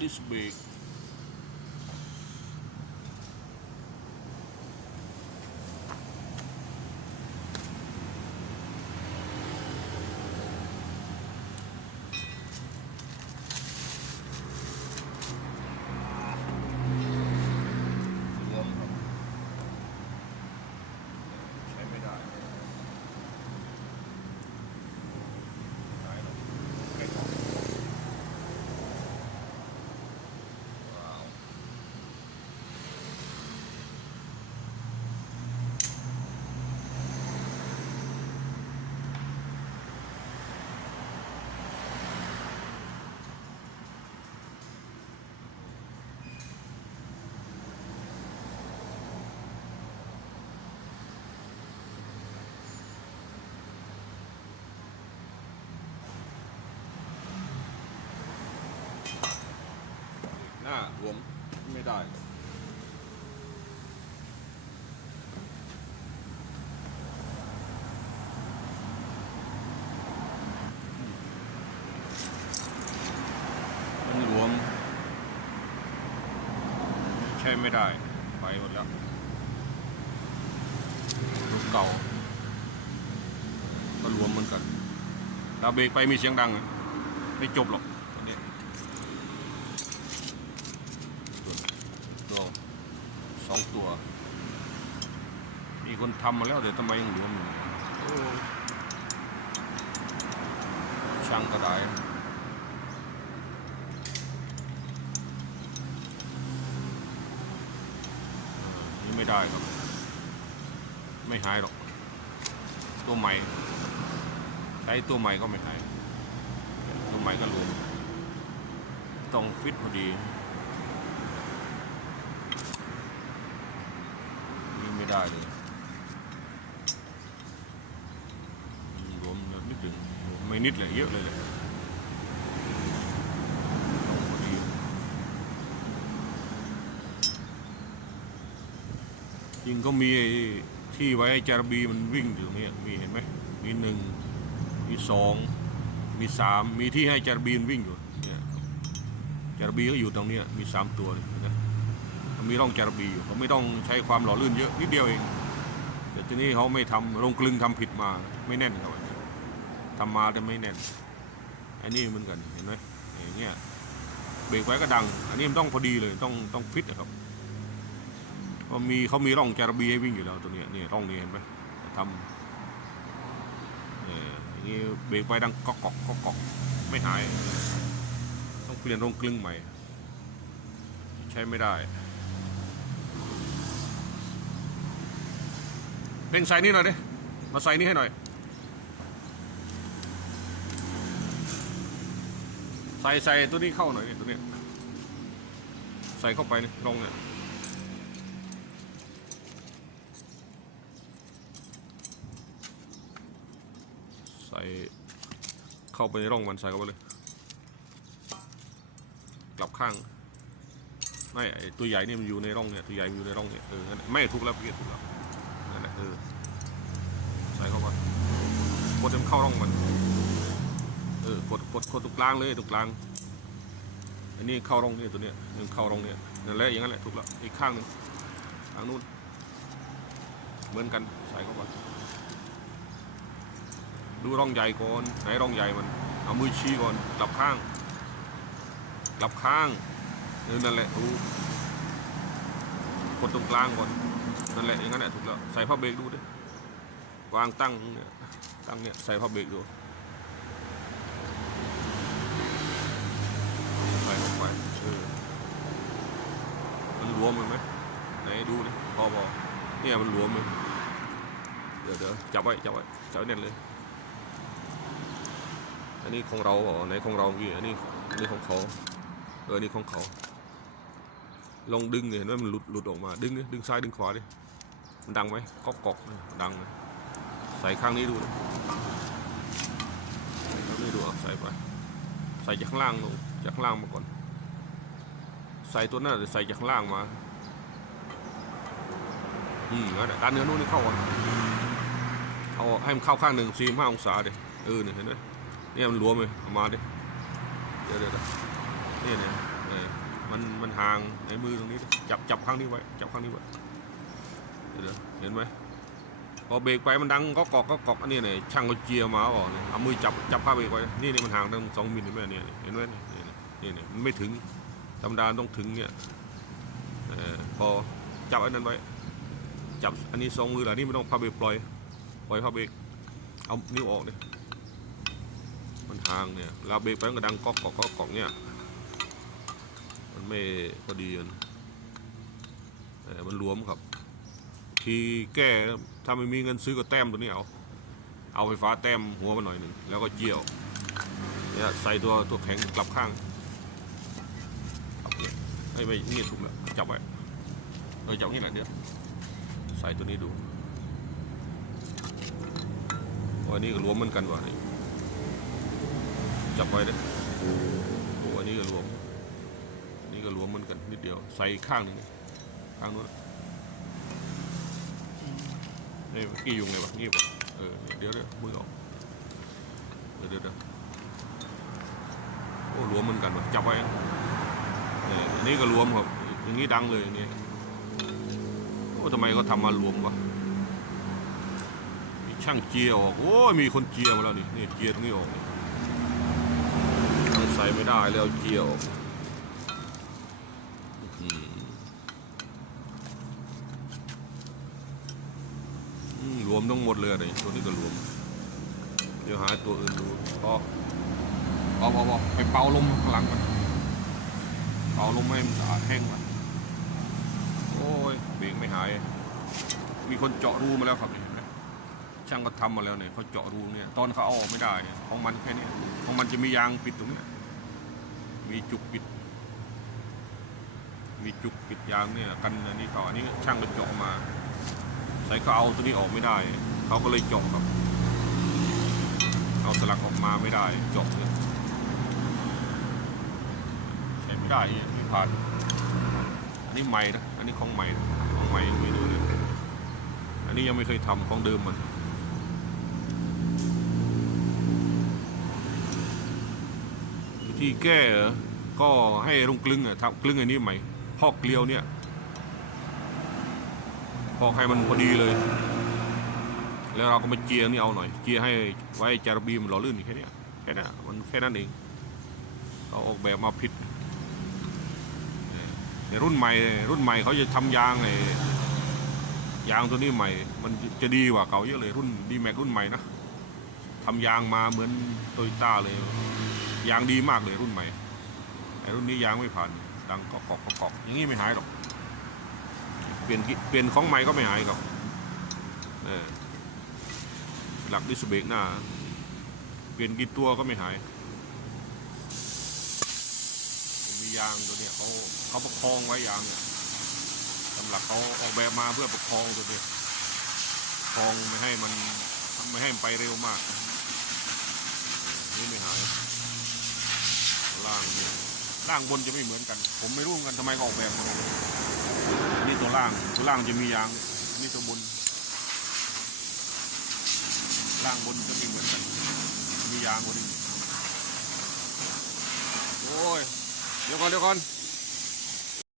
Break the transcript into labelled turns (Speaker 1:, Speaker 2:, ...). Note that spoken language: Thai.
Speaker 1: ดิสเบรกรวมครับใช้ไม่ได้ใช้หรอกไม่ออกว้าว หน้ารวมไม่ได้มันรวม ใช้ไม่ได้ ไปหมดแล้วลูกเก่า ก็รวมเหมือนกันเราเบรกไปมีเสียงดัง ไม่จบหรอกตอนนี้ ตัว สองตัว มีคนทำมาแล้วเดี๋ยวทำไมยังรวมอยู่โอ้ช่างก็ได้นี่ไม่ได้ครับ ไม่หายหรอก ตัวใหม่ ใช้ตัวใหม่ก็ไม่หาย ตัวใหม่ก็รวมต้องฟิตพอดี นี่ ได้เลยรวมนิดหนึ่งไม่นิดเลยเยอะเลยเลยต้องพอดีจริงก็มีที่ไว้ให้จารบีมันวิ่งอยู่เนี่ยมีเห็นไหมมีหนึ่งมีสองมีสามมีที่ให้จารบีนวิ่งอยู่เนี่ยจารบีก็อยู่ตรงนี้มีสามตัวเลยนไห มมีร่องจารบีอยู่เขาไม่ต้องใช้ความหล่อลื่นเยอะนิดเดียวเอง แต่ทีนี้เขาไม่ทำโรงกลึงทำผิดมาไม่แน่นครับทำมาแต่ไม่แน่น อันนี้เหมือนกันเห็นไหมอย่างเงี้ยเบรกไว้ก็ดัง อันนี้มันต้องพอดีเลยต้องต้องฟิตนะครับเพราะมีเขามีร่องจารบีให้วิ่งอยู่แล้วตัวเนี้ยนี่ร่องนี้เห็นไหมทำเอออย่างนี้เบรกไปดังก๊อกก๊อกก๊อกกอกไม่หาย ต้องเปลี่ยนโรงกลึงใหม่ ใช้ไม่ได้ เร่งใส่นี่หน่อยดิ มาใส่นี่ให้หน่อย ใส่ใส่ตัวนี้เข้าหน่อยนี่ตัวเนี้ยใส่เข้าไปนี่ลงเนี่ยใส่เข้าไปในร่องมันใส่เข้าไปเลย กลับข้างไม่ตัวใหญ่นี่มันอยู่ในร่องเนี่ยตัวใหญ่อยู่ในร่องเนี่ยเออไม่ถูกแล้วพี่ถูกแล้ว เออใส่เข้าไปกดให้มันเข้าร่องมัน เออกดกดกดตรงกลางเลยตรงกลาง อันนี้เข้าร่องนี่ตัวเนี้ยนี่เข้าร่องเนี่ยนั่นแหละอย่างนั้นแหละถูกแล้วอีกข้างนึงทางนู้นเหมือนกันใส่เข้าไปดูร่องใหญ่ก่อนไหนร่องใหญ่มัน เอามือชี้ก่อนกลับข้าง กลับข้างนั่นแหละถูกดตรงกลางก่อน นั่นแหละอย่างนั้นแหละถูกแล้วใส่ผ้าเบรกดูดิวางตั้งเนี่ยตั้งเนี่ยใส่ผ้าเบรกดูใส่ลงไปเออมันรวมเลยไหมไหนดูดิพอพอเนี่ยมันรวมเลยเดี๋ยวเดี๋ยวจับไว้จับไว้จับแน่นเลย อันนี้ของเราเหรอไหนของเราเมื่อกี้อันนี้อันนี้ของเขาเออนี่ของเขาลองดึงเนี่ยเห็นไหมมันหลุดหลุดออกมา ดึงดิดึงซ้ายดึงขวาดิ มันดังไหมก๊อกกอกดังไหมใส่ข้างนี้ดูใส่ข้างนี้ดูใส่ไปใส่จากข้างล่างลงจากข้างล่างมาก่อน ใส่ตัวนั้นหรือใส่จากข้างล่างมาอืมงั้นแหละการเนื้อนู้นนี่เข้าก่อนเอาให้มันเข้าข้างหนึ่งสี่ห้าองศาเดิเออเนี่ยเห็นไหมเนี่ยมันรวมเลยเอามาดิเดี๋ยวเดี๋ยวเดี๋ยวนี่เนี่ยมันมันห่างในมือตรงนี้ จับจับข้างนี้ไว้ จับข้างนี้ไว้ เห็นไหมพอเบรกไปมันดังก็กอกก็กอกอันนี้เนี่ยช่างก็เจียมาบอกเนี่ยเอามือจับจับผ้าเบรกไว้นี่นี่มันห่างตั้งสองมิลเห็นไหมเนี่ยเห็นไหมเนี่ยเนี่ยเนี่ยมันไม่ถึงธรรมดาต้องถึงเนี่ยเออพอจับอันนั้นไว้จับอันนี้สองมือเหรอนี่ไม่ต้องผ้าเบรกปล่อยปล่อยผ้าเบรกเอานิ้วออกเนี่ยมันห่างเนี่ยเราเบรกไปมันก็ดังก๊อกก๊อกก๊อกกอกเนี่ยมันไม่พอดีมันเออมันหลวมครับ ทีแก้ถ้าไม่มีเงินซื้อก็แต้มตัวนี้เอา เอาไฟฟ้าแต้มหัวมันหน่อยหนึ่งแล้วก็เจียวเนี่ยใส่ตัวตัวแข็งกลับข้างครับเนี่ยไม่ไม่นี่ถูกแล้วจับไว้เออจับนี่แหละเดี๋ยวใส่ตัวนี้ดูวันนี้ก็รวมเหมือนกันว่ะนี่จับไว้เด้อโอ้อันนี้ก็รวมนนี้ก็รวมเหมือนกันนิดเดียว ใส่ข้างหนึ่งข้างนู้น เอ้ยเมื่กี้ยุงไงวะงีบวะเออเดี๋ยวเดี๋ยวมือออกเดี๋ยวเดี๋ยวโอ้รวมเหมือนกันวะจับไว้เนี่ยอันนี้ก็รวมครับอย่างนี้ดังเลยอย่างนี้โอ้ทำไมเขาทำมารวมวะมีช่างเจียออกโอ้ยมีคนเจียมาแล้วนี่นี่เจียตรงนี้ออกใส่ไม่ได้แล้วเจียออกอืม อืมร วมทั้งหมดเลยอะไรตัวนี้ก็รวม เดี๋ยวหาตัวอื่นดูพอพอพอพอไปเป่าลมข้างหลังมันเป่าลมให้มันสะอาดแห้งมันโอ้ยเบรกไม่หาย มีคนเจาะรูมาแล้วครับนี่เห็นไหมช่างก็ทำมาแล้วเนี่ยเขาเจาะรูเนี่ย ตอนเขาเอาออกไม่ได้เนี่ยของมันแค่นี้ของมันจะมียางปิดตรงนี้มีจุกปิด มีจุกปิดยางเนี่ยกันอันนี้เขาอันนี้ช่างก็เจาะมา ส่เขาเอาตัวนี้ออกไม่ได้ เขาก็เลยจาะครับ เอาสลักออกมาไม่ได้จาะเลยใช้ไม่ได้ที่ผ่านอันนี้ใหม่นะอันนี้ของใหม่นะของใหม่ไม่ดูเลยอันนี้ยังไม่เคยทำของเดิมมันวิธีแก้ก็ให้ลงกลึงอะทำกลึงอันนี้ใหม่พอกเกลียวเนี่ย พอกให้มันพอดีเลย แล้วเราก็มาเจียร์นี่เอาหน่อย เจียร์ให้ไว้จารบีมหล่อลื่นแค่นี้แค่นั้นมันแค่นั้นเองเราออกแบบมาผิดในรุ่นใหม่รุ่นใหม่เขาจะทำยางไอ้ยางตัวนี้ใหม่ มันจะดีกว่าเก่าเยอะเลยรุ่นดีแม็กรุ่นใหม่นะทำยางมาเหมือนโตโยต้าเลย ยางดีมากเลยรุ่นใหม่ไอ้รุ่นนี้ยางไม่ผ่านดังกอกกอกกอกอย่างนี้ไม่หายหรอก เปลี่ยนเปลี่ยนของใหม่ก็ไม่หายครับหลักดิสเบรกหน้า เปลี่ยนกี่ตัวก็ไม่หาย มียางตัวเนี้ยเขาเขาประคองไว้ยางเนี่ยสำหรับเขาออกแบบมาเพื่อประคองตัวเนี้ยประคองไม่ให้มันไม่ให้มันไปเร็วมาก นี่ไม่หาย ล่างนี่ล่างบนจะไม่เหมือนกัน ผมไม่รู้เหมือนกันทำไมเขาออกแบบมา นี่ตัวล่าง ตัวล่างจะมียางนี่ตัวบน ล่างบนก็มีเหมือนกัน มียางบนโอ้ย เดี๋ยวก่อนเดี๋ยวก่อน